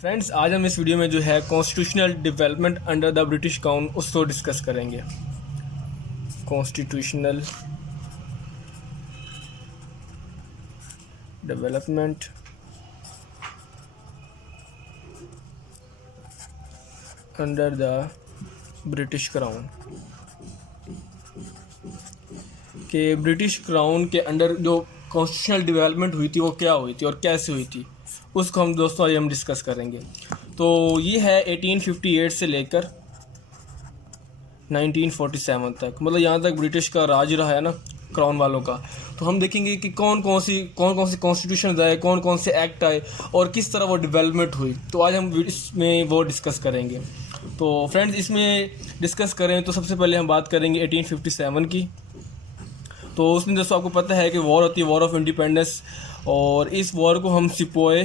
Friends, आज हम इस वीडियो में जो है constitutional development under the British crown उसको डिस्कस करेंगे। Constitutional development under the British crown कि ब्रिटिश क्राउन के अंडर जो कॉन्स्टिट्यूशनल डेवलपमेंट हुई थी वो क्या हुई थी और कैसे हुई थी, उसको हम दोस्तों आज हम डिस्कस करेंगे। तो ये है 1858 से लेकर 1947 तक, मतलब यहाँ तक ब्रिटिश का राज रहा है ना, क्राउन वालों का। तो हम देखेंगे कि कौन कौन सी कॉन्स्टिट्यूशन आए, कौन कौन से एक्ट आए और किस तरह वो डेवलपमेंट हुई। तो आज हम इसमें वो डिस्कस करेंगे। तो फ्रेंड्स, इसमें डिस्कस करें तो सबसे पहले हम बात करेंगे 1857 की। तो उसमें दोस्तों आपको पता है कि वॉर होती है, वॉर ऑफ इंडिपेंडेंस, और इस वॉर को हम सिपोए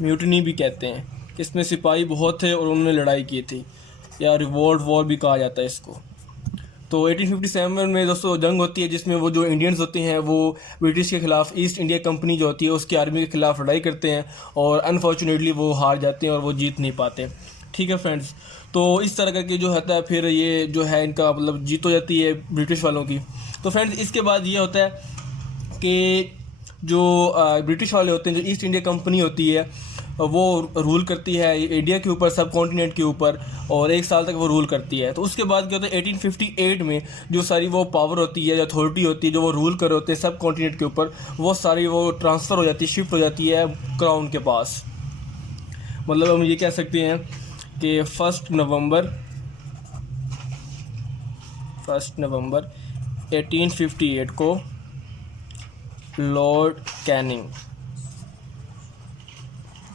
म्यूटनी भी कहते हैं। इसमें सिपाही बहुत थे और उन्होंने लड़ाई की थी, या रिवोल्ट वॉर भी कहा जाता है इसको। तो 1857 में दोस्तों जंग होती है जिसमें वो जो इंडियंस होते हैं वो ब्रिटिश के ख़िलाफ़ ईस्ट इंडिया कंपनी जो होती है उसकी आर्मी के ख़िलाफ़ लड़ाई करते हैं और अनफॉर्चुनेटली वो हार जाते हैं और वो जीत नहीं पाते। ठीक है फ्रेंड्स, तो इस तरह करके जो होता है फिर ये जो है इनका मतलब जीत हो जाती है ब्रिटिश वालों की। तो फ्रेंड्स, इसके बाद ये होता है कि जो ब्रिटिश वाले होते हैं, जो ईस्ट इंडिया कंपनी होती है वो रूल करती है इंडिया के ऊपर, सब कॉन्टिनेंट के ऊपर, और 1 साल तक वो रूल करती है। तो उसके बाद क्या होता है 1858 में जो सारी वो पावर होती है, जो अथॉरिटी होती है, जो वो रूल कर रहे होते हैं सब कॉन्टिनेंट के ऊपर, वो सारी वो ट्रांसफ़र हो जाती है, शिफ्ट हो जाती है क्राउन के पास। मतलब हम ये कह सकते हैं कि 1 नवंबर 1858 को लॉर्ड कैनिंग,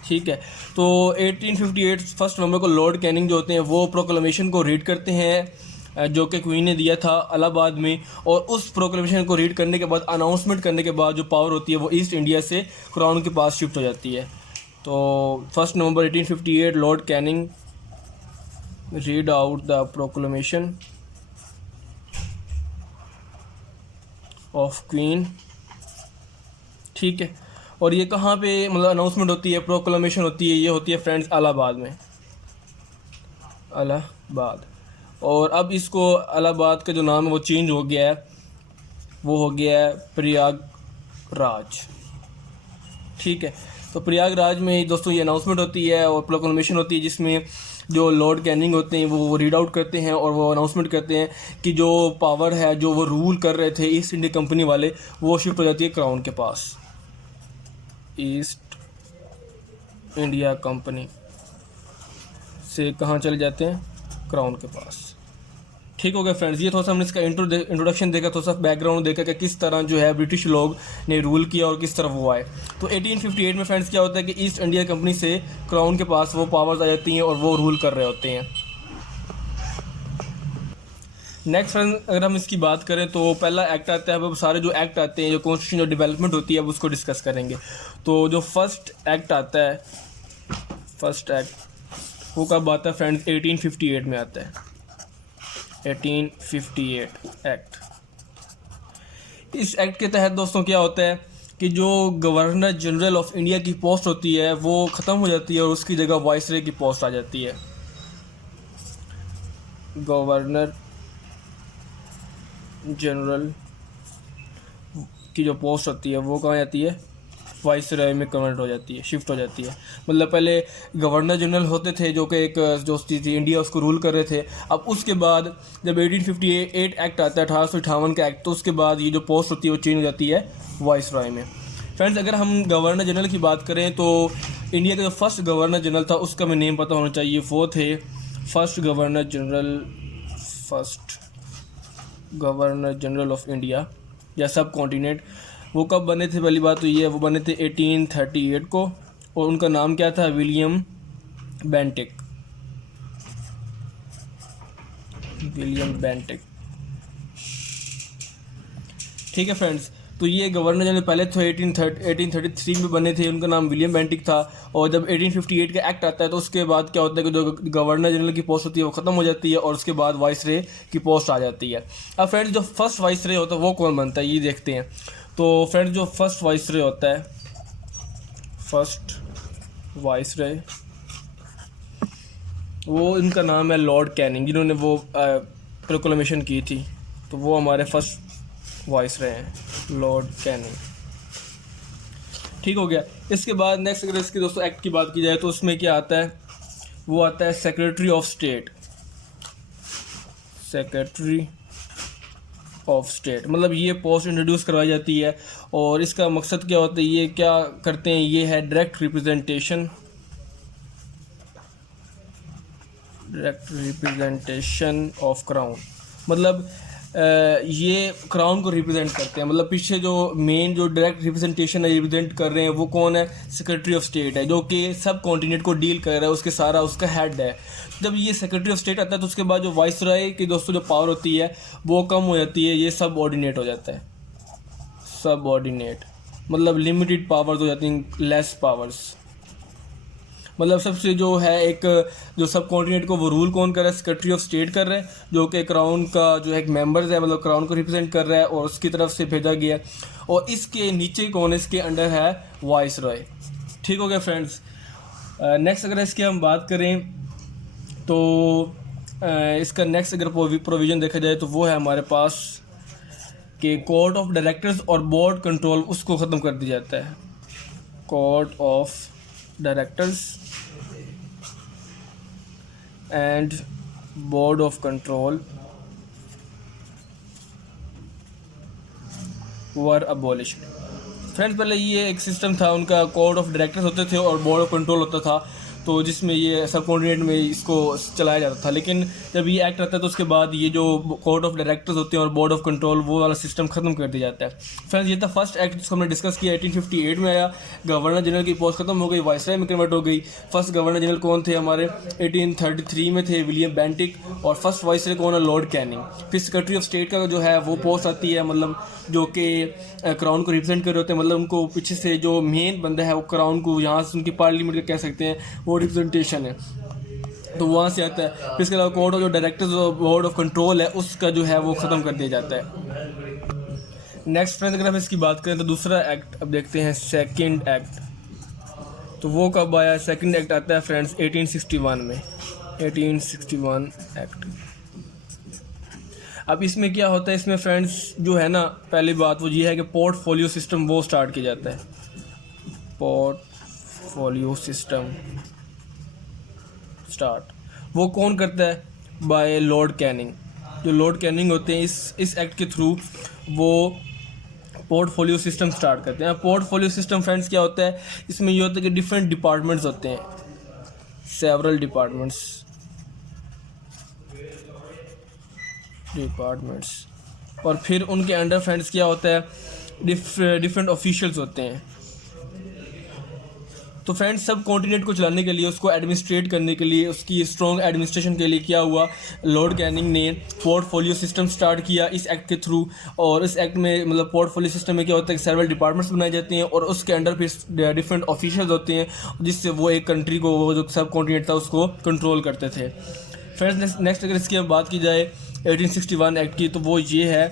ठीक है, तो 1858 1 नवंबर को लॉर्ड कैनिंग जो होते हैं वो प्रोक्लेमेशन को रीड करते हैं जो कि क्वीन ने दिया था इलाहाबाद में। और उस प्रोक्लेमेशन को रीड करने के बाद, अनाउंसमेंट करने के बाद, जो पावर होती है वो ईस्ट इंडिया से क्राउन के पास शिफ्ट हो जाती है। तो 1 नवंबर 1858 Lord Canning read out the proclamation of queen, ठीक है। और ये कहाँ पे मतलब अनाउंसमेंट होती है, प्रोक्लेमेशन होती है, ये होती है फ्रेंड्स इलाहाबाद में, इलाहाबाद। और अब इसको इलाहाबाद का जो नाम है वो चेंज हो गया है, वो हो गया है प्रयागराज, ठीक है। तो प्रयागराज में दोस्तों ये अनाउंसमेंट होती है और प्रोक्लेमेशन होती है जिसमें जो लॉर्ड कैनिंग होते हैं वो रीड आउट करते हैं और वो अनाउंसमेंट करते हैं कि जो पावर है, जो वो रूल कर रहे थे ईस्ट इंडिया कंपनी वाले, वो शिफ्ट हो जाती है क्राउन के पास। ईस्ट इंडिया कंपनी से कहाँ चले जाते हैं? क्राउन के पास। ठीक हो गया फ्रेंड्स, ये थोड़ा सा हमने इसका इंट्रोडक्शन देखा, थोड़ा सा बैकग्राउंड देखा कि किस तरह जो है ब्रिटिश लोग ने रूल किया और किस तरह वो आए। तो 1858 में फ्रेंड्स क्या होता है कि ईस्ट इंडिया कंपनी से क्राउन के पास वो पावर्स आ जाती हैं और वो रूल कर रहे होते हैं। नेक्स्ट फ्रेंड, अगर हम इसकी बात करें तो पहला एक्ट आता है, अब सारे जो एक्ट आते हैं, जो कॉन्स्टिट्यूशन जो डेवलपमेंट होती है, अब उसको डिस्कस करेंगे। तो जो फर्स्ट एक्ट आता है, फर्स्ट एक्ट वो कब आता है फ्रेंड्स? 1858 में आता है, 1858 एक्ट। इस एक्ट के तहत दोस्तों क्या होता है कि जो गवर्नर जनरल ऑफ इंडिया की पोस्ट होती है वो ख़त्म हो जाती है और उसकी जगह वाइसरॉय की पोस्ट आ जाती है। गवर्नर जनरल की जो पोस्ट होती है वो कहाँ जाती है? वाइसरॉय में कन्वर्ट हो जाती है, शिफ्ट हो जाती है। मतलब पहले गवर्नर जनरल होते थे जो कि एक जो थी इंडिया उसको रूल कर रहे थे। अब उसके बाद जब 1858 एक्ट आता है, 1858 का एक्ट, तो उसके बाद ये जो पोस्ट होती है वो चेंज हो जाती है वाइसरॉय में। फ्रेंड्स, अगर हम गवर्नर जनरल की बात करें तो इंडिया का जो फर्स्ट गवर्नर जनरल था उसका हमें नेम पता होना चाहिए। वो थे first governor general of India या सब कॉन्टिनेंट। वो कब बने थे? पहली बात तो ये है, वो बने थे 1838 को, और उनका नाम क्या था? William Bentinck. ठीक है फ्रेंड्स, तो ये गवर्नर जनरल पहले तो 1833 में बने थे, उनका नाम विलियम बेंटिक था। और जब 1858 का एक्ट आता है तो उसके बाद क्या होता है कि जो गवर्नर जनरल की पोस्ट होती है वो ख़त्म हो जाती है और उसके बाद वाइसरॉय की पोस्ट आ जाती है। अब फ्रेंड्स, जो फर्स्ट वाइसरॉय होता है वो कौन बनता है ये देखते हैं। तो फ्रेंड्स, जो फर्स्ट वाइसरॉय होता है, फर्स्ट वाइसरॉय, वो इनका नाम है लॉर्ड कैनिंग, जिन्होंने वो प्रोक्लेमेशन की थी, तो वो हमारे फर्स्ट वाइसरॉय हैं, लॉर्ड कैनिंग। ठीक हो गया। इसके बाद नेक्स्ट अगर इसके दोस्तों एक्ट की बात की जाए तो उसमें क्या आता है, वो आता है secretary of state. Secretary of state मतलब ये पोस्ट इंट्रोड्यूस करवाई जाती है, और इसका मकसद क्या होता है, ये क्या करते हैं, ये है डायरेक्ट रिप्रेजेंटेशन ऑफ क्राउन। मतलब ये क्राउन को रिप्रेजेंट करते हैं। मतलब पीछे जो मेन जो डायरेक्ट रिप्रेजेंटेशन है, रिप्रेजेंट कर रहे हैं, वो कौन है, सेक्रेटरी ऑफ स्टेट है, जो कि सब कॉन्टिनेंट को डील कर रहा है, उसके सारा उसका हेड है। जब ये सेक्रेटरी ऑफ स्टेट आता है तो उसके बाद जो वाइसरॉय की दोस्तों जो पावर होती है वो कम हो जाती है, ये सब ऑर्डिनेट हो जाता है। सब ऑर्डिनेट मतलब लिमिटेड पावर्स हो जाती हैं, लेस पावर्स। मतलब सबसे जो है एक जो सब कॉन्टिनेंट को वो रूल कौन कर रहा है, सेक्रेटरी ऑफ स्टेट कर रहा है, जो कि क्राउन का जो एक मेंबर्स है, मतलब क्राउन को रिप्रेजेंट कर रहा है और उसकी तरफ से भेजा गया है। और इसके नीचे कौन, इसके अंडर है वाइसरॉय। ठीक हो गया फ्रेंड्स। नेक्स्ट अगर इसकी हम बात करें तो इसका नेक्स्ट अगर प्रोविज़न देखा जाए तो वो है हमारे पास कि कोर्ट ऑफ डायरेक्टर्स और बोर्ड कंट्रोल उसको ख़त्म कर दिया जाता है। Court of directors and board of control were abolished. Friends पहले ये एक सिस्टम था, उनका कोर्ट ऑफ डायरेक्टर्स होते थे और बोर्ड ऑफ कंट्रोल होता था, तो जिसमें ये सब कॉन्टिनेंट में इसको चलाया जाता था। लेकिन जब ये एक्ट आता है तो उसके बाद ये जो कोर्ट ऑफ डायरेक्टर्स होते हैं और बोर्ड ऑफ कंट्रोल वो वाला सिस्टम ख़त्म कर दिया जाता है। फ्रेंड्स ये था फर्स्ट एक्ट जिसको हमने डिस्कस किया, 1858 में आया। गवर्नर जनरल की पोस्ट खत्म हो गई, वाइसरॉय में कन्वर्ट हो गई। फर्स्ट गवर्नर जनरल कौन थे हमारे, 1833 में थे विलियम बेंटिक, और फर्स्ट वाइसरॉय कौन है, लॉर्ड कैनिंग। फिर सेक्रेटरी ऑफ स्टेट का जो है वो पोस्ट आती है, मतलब जो कि क्राउन को रिप्रेजेंट कर रहे होते हैं, मतलब उनको पीछे से जो मेन बंदा है वो क्राउन को यहाँ से उनकी पार्लियामेंट का कह सकते हैं वो रिप्रेजेंटेशन है, तो वहाँ से आता है। फिर इसके अलावा कोर्ट ऑफ जो डायरेक्टर्स और बोर्ड ऑफ कंट्रोल है उसका जो है वो ख़त्म कर दिया जाता है। नेक्स्ट फ्रेंड्स अगर हम इसकी बात करें तो दूसरा एक्ट अब देखते हैं, सेकंड एक्ट। तो वो कब आया, सेकंड एक्ट आता है फ्रेंड्स 1861 में, 1861 एक्ट। अब इसमें क्या होता है, इसमें फ्रेंड्स जो है ना, पहली बात वो ये है कि पोर्टफोलियो सिस्टम वो स्टार्ट किया जाता है। पोर्टफोलियो सिस्टम स्टार्ट वो कौन करता है, बाय लॉर्ड कैनिंग। जो लॉर्ड कैनिंग होते हैं इस एक्ट के थ्रू वो पोर्टफोलियो सिस्टम स्टार्ट करते हैं। पोर्टफोलियो सिस्टम फ्रेंड्स क्या होता है, इसमें ये होता है कि डिफरेंट डिपार्टमेंट्स होते हैं, सेवरल डिपार्टमेंट्स, और फिर उनके अंडर फ्रेंड्स क्या होता है, डिफरेंट ऑफिशियल्स होते हैं। तो फ्रेंड्स सब कॉन्टिनेंट को चलाने के लिए, उसको एडमिनिस्ट्रेट करने के लिए, उसकी स्ट्रॉन्ग एडमिनिस्ट्रेशन के लिए क्या हुआ, लॉर्ड कैनिंग ने पोर्टफोलियो सिस्टम स्टार्ट किया इस एक्ट के थ्रू। और इस एक्ट में मतलब पोर्टफोलियो सिस्टम में क्या होता है कि सेवरल डिपार्टमेंट्स बनाए जाते हैं और उसके अंडर फिर डिफरेंट ऑफिशियल्स होते हैं, जिससे वो एक कंट्री को, वो जो सब कॉन्टिनेंट था उसको कंट्रोल करते थे। फ्रेंड्स नेक्स्ट अगर इसकी बात की जाए 1861 एक्ट की, तो वो ये है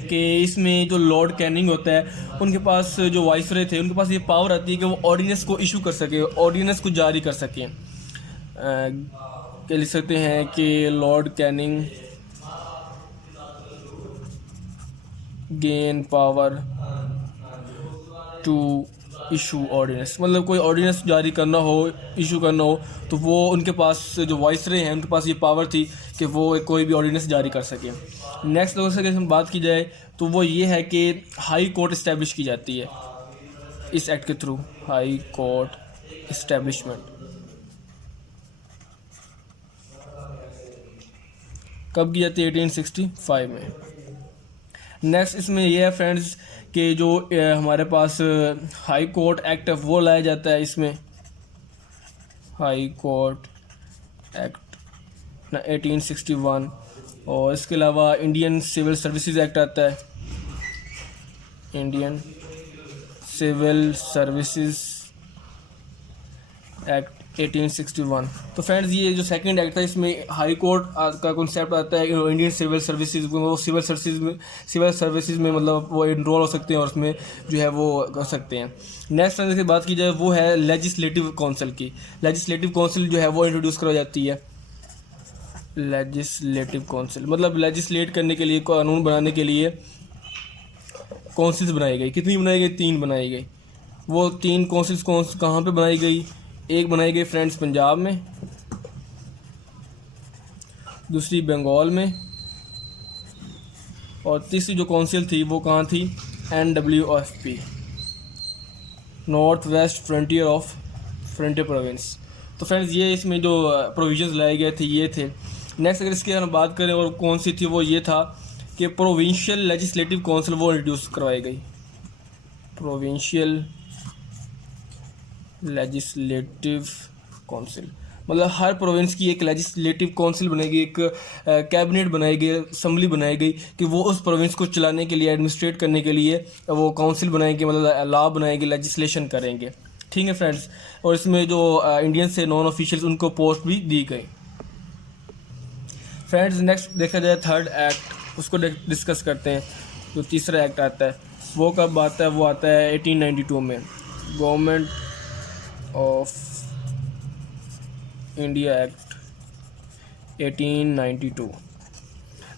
कि इसमें जो लॉर्ड कैनिंग होता है उनके पास, जो वाइसरॉय थे उनके पास ये पावर आती है कि वो ऑर्डिनेंस को इशू कर सके, ऑर्डिनेंस को जारी कर सकें। कह लिख सकते हैं कि lord Canning gain power to issue ordinance, मतलब कोई ऑर्डिनेंस जारी करना हो, इशू करना हो, तो वो उनके पास जो वाइसरॉय हैं उनके पास ये पावर थी कि वो कोई भी ऑर्डिनेंस जारी कर सके। नेक्स्ट लोगों से अगर हम बात की जाए तो वो ये है कि हाई कोर्ट इस्टेब्लिश की जाती है इस एक्ट के थ्रू, हाई कोर्ट इस्टेब्लिशमेंट। कब की जाती है, 1865 में। नेक्स्ट इसमें यह है फ्रेंड्स कि जो हमारे पास हाई कोर्ट एक्ट है वो लाया जाता है इसमें, हाई कोर्ट एक्ट 1861। और इसके अलावा इंडियन सिविल सर्विसेज एक्ट आता है, इंडियन सिविल सर्विसेज एक्ट 1861। तो फ्रेंड्स ये जो सेकंड एक्ट था इसमें हाई कोर्ट का कॉन्सेप्ट आता है। इंडियन सिविल सर्विसेज, वो सिविल सर्विसेज में मतलब वो इनरोल हो सकते हैं और उसमें जो है वो कर सकते हैं। नेक्स्ट की बात की जाए वो है लेजिस्लेटिव काउंसिल की। लेजिस्लेटिव काउंसिल जो है वो इंट्रोड्यूस करवाई जाती है। लेजिस्लेटिव काउंसिल मतलब लेजिस्लेट करने के लिए, कानून बनाने के लिए काउंसिल्स बनाई गई। कितनी बनाई गई? 3 बनाई गई। वो 3 काउंसिल्स कहाँ पे बनाई गई? एक बनाई गई फ्रेंड्स पंजाब में, दूसरी बंगाल में, और तीसरी जो काउंसिल थी वो कहाँ थी? NWFP, north west frontier province. तो फ्रेंड्स ये इसमें जो प्रोविजंस लाए गए थे ये थे। नेक्स्ट अगर इसकी हम बात करें और कौन सी थी, वो ये था कि प्रोविंशियल लेजिस्लेटिव काउंसिल वो इंट्रोड्यूस करवाई गई। प्रोविंशियल लेजिस्लेटिव काउंसिल मतलब हर प्रोविंस की एक लेजिस्लेटिव काउंसिल बनेगी, एक कैबिनेट बनाई गई, असेंबली बनाई गई कि वो उस प्रोविंस को चलाने के लिए, एडमिनिस्ट्रेट करने के लिए वो काउंसिल बनाएंगे, मतलब लॉ बनाएंगे, लेजिस्लेशन करेंगे। ठीक है फ्रेंड्स। और इसमें जो इंडियन से नॉन ऑफिशियल्स उनको पोस्ट भी दी गई। फ्रेंड्स नेक्स्ट देखा जाए थर्ड एक्ट, उसको डिस्कस करते हैं। जो तीसरा एक्ट आता है वो कब आता है? वो आता है 1892 में, गवर्नमेंट ऑफ इंडिया एक्ट 1892।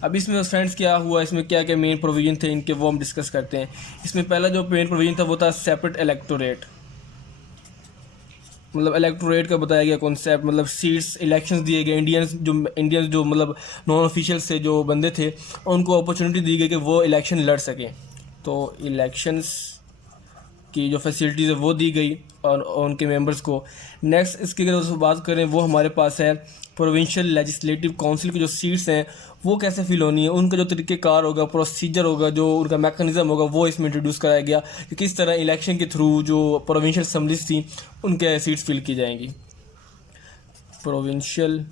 अब इसमें फ्रेंड्स क्या हुआ, इसमें क्या क्या मेन प्रोविजन थे इनके, वो हम डिस्कस करते हैं। इसमें पहला जो मेन प्रोविजन था वो था सेपरेट इलेक्टोरेट। मतलब इलेक्टोरेट का बताया गया कॉन्सेप्ट, मतलब सीट्स, इलेक्शंस दिए गए। इंडियंस जो मतलब नॉन ऑफिशियल से जो बंदे थे उनको अपॉर्चुनिटी दी गई कि वो इलेक्शन लड़ सकें। तो इलेक्शंस की जो फैसिलिटीज़ है वो दी गई और उनके मेंबर्स को। नेक्स्ट इसकी अगर बात करें वो हमारे पास है प्रोविंशियल लेजिस्लेटिव काउंसिल की जो सीट्स हैं वो कैसे फिल होनी है, उनका जो तरीक़ेकार होगा, प्रोसीजर होगा, जो उनका मैकेनिज़्म होगा वो इसमें इंट्रोड्यूस कराया गया कि किस तरह इलेक्शन के थ्रू जो प्रोविंशियल असम्बलीज थी उनके सीट्स फिल की जाएंगी। Provincial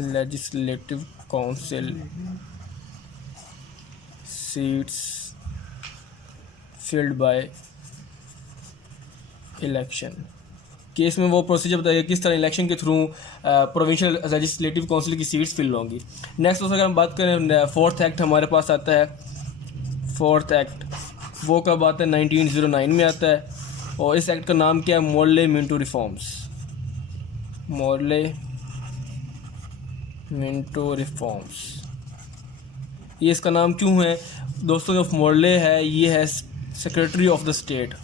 legislative council seats filled by election. Case में वो प्रोसीजर बताइए किस तरह इलेक्शन के थ्रू प्रोविंशियल लेजिस्लेटिव काउंसिल की सीट्स फिल होंगी। नेक्स्ट अगर हम बात करें फोर्थ एक्ट हमारे पास आता है। फोर्थ एक्ट वो कब आता है? 1909 में आता है। और इस एक्ट का नाम क्या है? Morley Minto reforms. Morley Minto reforms, ये इसका नाम क्यों है दोस्तों? जो मॉर्ले है ये है सेक्रेटरी ऑफ द स्टेट,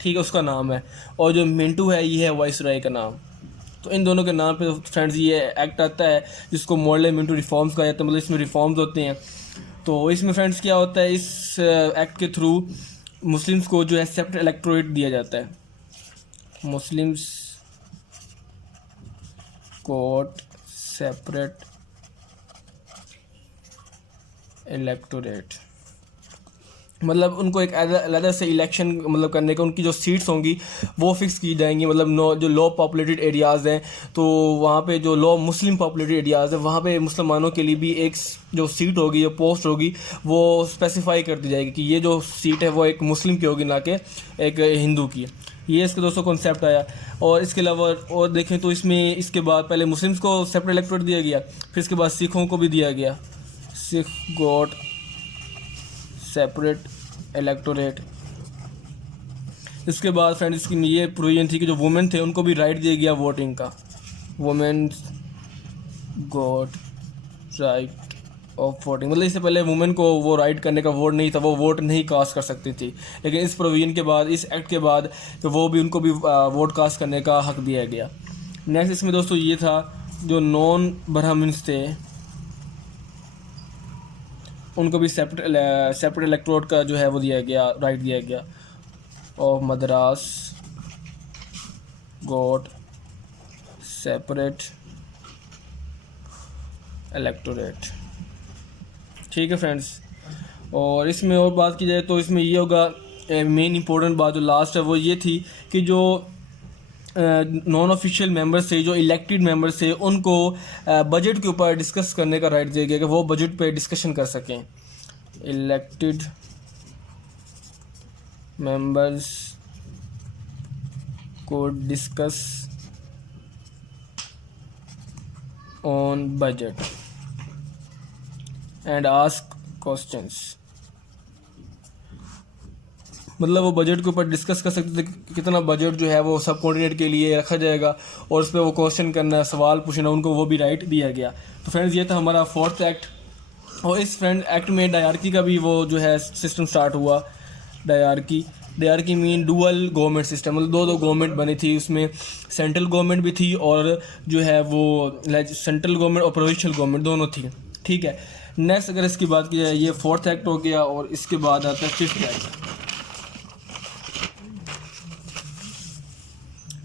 ठीक है, उसका नाम है। और जो मिंटू है ये है वाइसराय का नाम। तो इन दोनों के नाम पे फ्रेंड्स ये एक्ट आता है जिसको मॉर्ले मिंटू रिफॉर्म्स कहा जाता है। मतलब इसमें रिफॉर्म्स होते हैं। तो इसमें फ्रेंड्स क्या होता है, इस एक्ट के थ्रू मुस्लिम्स को जो है सेपरेट इलेक्टोरेट दिया जाता है। मुस्लिम्स कोट सेपरेट इलेक्टोरेट, मतलब उनको एक अलग से इलेक्शन मतलब करने का, उनकी जो सीट्स होंगी वो फिक्स की जाएंगी। मतलब जो लो पॉपुलेटेड एरियाज़ हैं तो वहाँ पे जो लो मुस्लिम पॉपुलेटेड एरियाज़ हैं वहाँ पे मुसलमानों के लिए भी एक जो सीट होगी, जो पोस्ट होगी वो स्पेसिफाई कर दी जाएगी कि ये जो सीट है वो एक मुस्लिम की होगी, ना कि एक हिंदू की। ये इसका दोस्तों कॉन्सेप्ट आया। और इसके अलावा और देखें तो इसमें इसके बाद पहले मुस्लिम्स को सेपरेट इलेक्टोरेट दिया गया, फिर इसके बाद सिखों को भी दिया गया। Sikh got separate electorate. इसके बाद फ्रेंड्स इसकी ये प्रोविजन थी कि जो वुमेन थे उनको भी राइट दिया गया वोटिंग का। Women got right of voting, मतलब इससे पहले वुमेन को वो राइट करने का वोट नहीं था, वो वोट नहीं कास्ट कर सकती थी। लेकिन इस प्रोविजन के बाद, इस एक्ट के बाद तो वो भी उनको भी वोट कास्ट करने का हक दिया गया। नेक्स्ट इसमें दोस्तों ये था जो नॉन ब्राह्मण्स थे उनको भी सेपरेट इलेक्टोरेट का जो है वो दिया गया, राइट दिया गया। और मद्रास गॉट सेपरेट इलेक्टोरेट, ठीक है फ्रेंड्स। और इसमें और बात की जाए तो इसमें ये होगा, मेन इंपॉर्टेंट बात जो लास्ट है वो ये थी कि जो नॉन ऑफिशियल मेंबर्स थे, जो इलेक्टेड मेंबर्स थे, उनको बजट के ऊपर डिस्कस करने का राइट दिया गया कि वो बजट पे डिस्कशन कर सकें। Elected members could discuss on budget and ask questions। मतलब वो बजट के ऊपर डिस्कस कर सकते थे कि कितना बजट जो है वो सब कॉर्डिनेट के लिए रखा जाएगा और उस पर वो क्वेश्चन करना, सवाल पूछना, उनको वो भी राइट दिया गया। तो फ्रेंड्स ये था हमारा 4th एक्ट। और इस फ्रेंड एक्ट में डायरकी का भी वो जो है सिस्टम स्टार्ट हुआ। Dyarchy mean dual government system, मतलब दो गवर्नमेंट बनी थी, उसमें सेंट्रल गवर्नमेंट भी थी और जो है वो सेंट्रल गवर्नमेंट और प्रोविंशियल गवर्नमेंट दोनों थी। ठीक है, नेक्स्ट अगर इसकी बात की जाए, ये 4th एक्ट हो गया और इसके बाद आता है 5th एक्ट।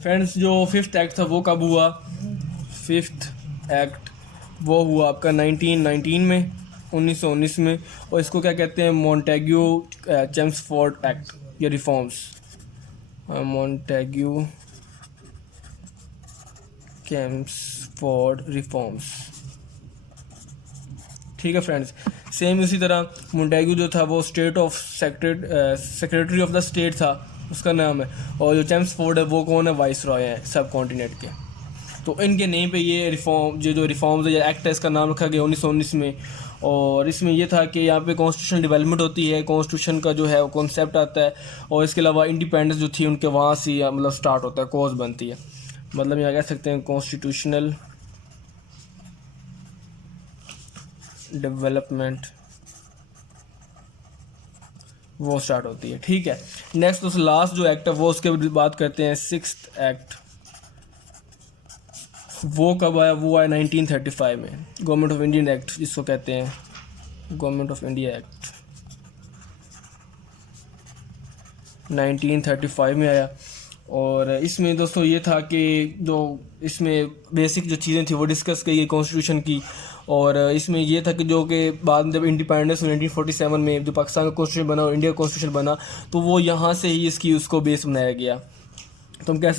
फ्रेंड्स जो 5th एक्ट था वो कब हुआ? 5th एक्ट वो हुआ आपका 1919 में, 1919 में। और इसको क्या कहते हैं? मॉन्टेग्यू चेम्सफोर्ड एक्ट या रिफॉर्म्स, मॉन्टेग्यू चेम्सफोर्ड रिफॉर्म्स। ठीक है फ्रेंड्स, सेम इसी तरह मॉन्टेग्यू जो था वो state of secretary of the state था, उसका नाम है। और जो चेम्सफोर्ड है वो कौन है? वाइस रॉय है सब कॉन्टिनेंट के। तो इनके नेम पे ये रिफॉर्म जो रिफॉर्म्स या एक्ट है इसका नाम रखा गया 1919 में। और इसमें ये था कि यहाँ पे कॉन्स्टिट्यूशन डेवलपमेंट होती है, कॉन्स्टिट्यूशन का जो है वो कॉन्सेप्ट आता है और इसके अलावा इंडिपेंडेंस जो थी उनके वहाँ से मतलब स्टार्ट होता है, कॉज बनती है। मतलब यहाँ कह सकते हैं कॉन्स्टिट्यूशनल डेवलपमेंट वो स्टार्ट होती है। ठीक है, नेक्स्ट उस लास्ट जो एक्ट है वो उसके बात करते हैं 6th एक्ट। वो कब आया? वो आया 1935 में, गवर्नमेंट ऑफ इंडियन एक्ट जिसको कहते हैं, गवर्नमेंट ऑफ इंडिया एक्ट 1935 में आया। और इसमें दोस्तों ये था कि जो इसमें बेसिक जो चीज़ें थी वो डिस्कस की गई कॉन्स्टिट्यूशन की। और इसमें ये था कि जो कि बाद में जब इंडिपेंडेंस 1947 में जो पाकिस्तान का कॉन्स्टिट्यूशन बना और इंडिया का कॉन्स्टिट्यूशन बना, तो वो यहाँ से ही इसकी उसको बेस बनाया गया। तो हम कह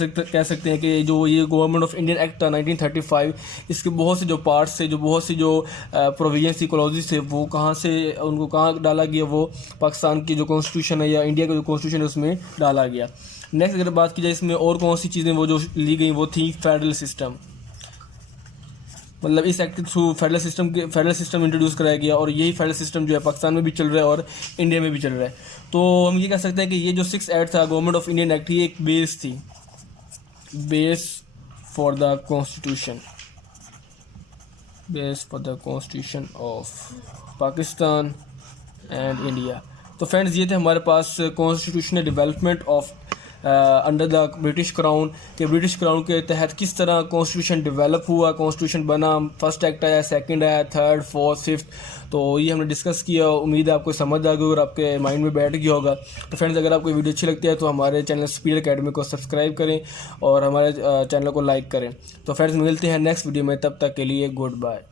सकते हैं कि जो ये गवर्नमेंट ऑफ इंडियन एक्ट था 1935, इसके बहुत से जो पार्ट्स थे, जो बहुत सी जो प्रोविजंस थी, क्लॉजेस थे, वो कहाँ से उनको कहाँ डाला गया? वो पाकिस्तान की जो कॉन्स्टिट्यूशन है या इंडिया का जो कॉन्स्टिट्यूशन है उसमें डाला गया। नेक्स्ट अगर बात की जाए इसमें और कौन सी चीज़ें वो जो ली गई वो थी फेडरल सिस्टम। मतलब इस एक्ट के थ्रू फेडरल सिस्टम इंट्रोड्यूस कराया गया और यही फेडरल सिस्टम जो है पाकिस्तान में भी चल रहा है और इंडिया में भी चल रहा है। तो हम ये कह सकते हैं कि ये जो 6th एक्ट था गवर्नमेंट ऑफ इंडियन एक्ट, ये एक बेस थी, base for the constitution of Pakistan and India. तो फ्रेंड्स ये थे हमारे पास constitutional development of under the British crown, के ब्रिटिश क्राउन के तहत किस तरह कॉन्स्टिट्यूशन डेवलप हुआ, कॉन्स्टिट्यूशन बना, 1st एक्ट आया, 2nd आया, 3rd, 4th, 5th। तो ये हमने डिस्कस किया, उम्मीद है आपको समझ आ गई और आपके माइंड में बैठ गया होगा। तो फ्रेंड्स अगर आपको वीडियो अच्छी लगती है तो हमारे चैनल स्पीड अकेडमी को सब्सक्राइब करें और हमारे चैनल को लाइक करें। तो फ्रेंड्स मिलते हैं नेक्स्ट वीडियो में, तब तक के लिए गुड बाय।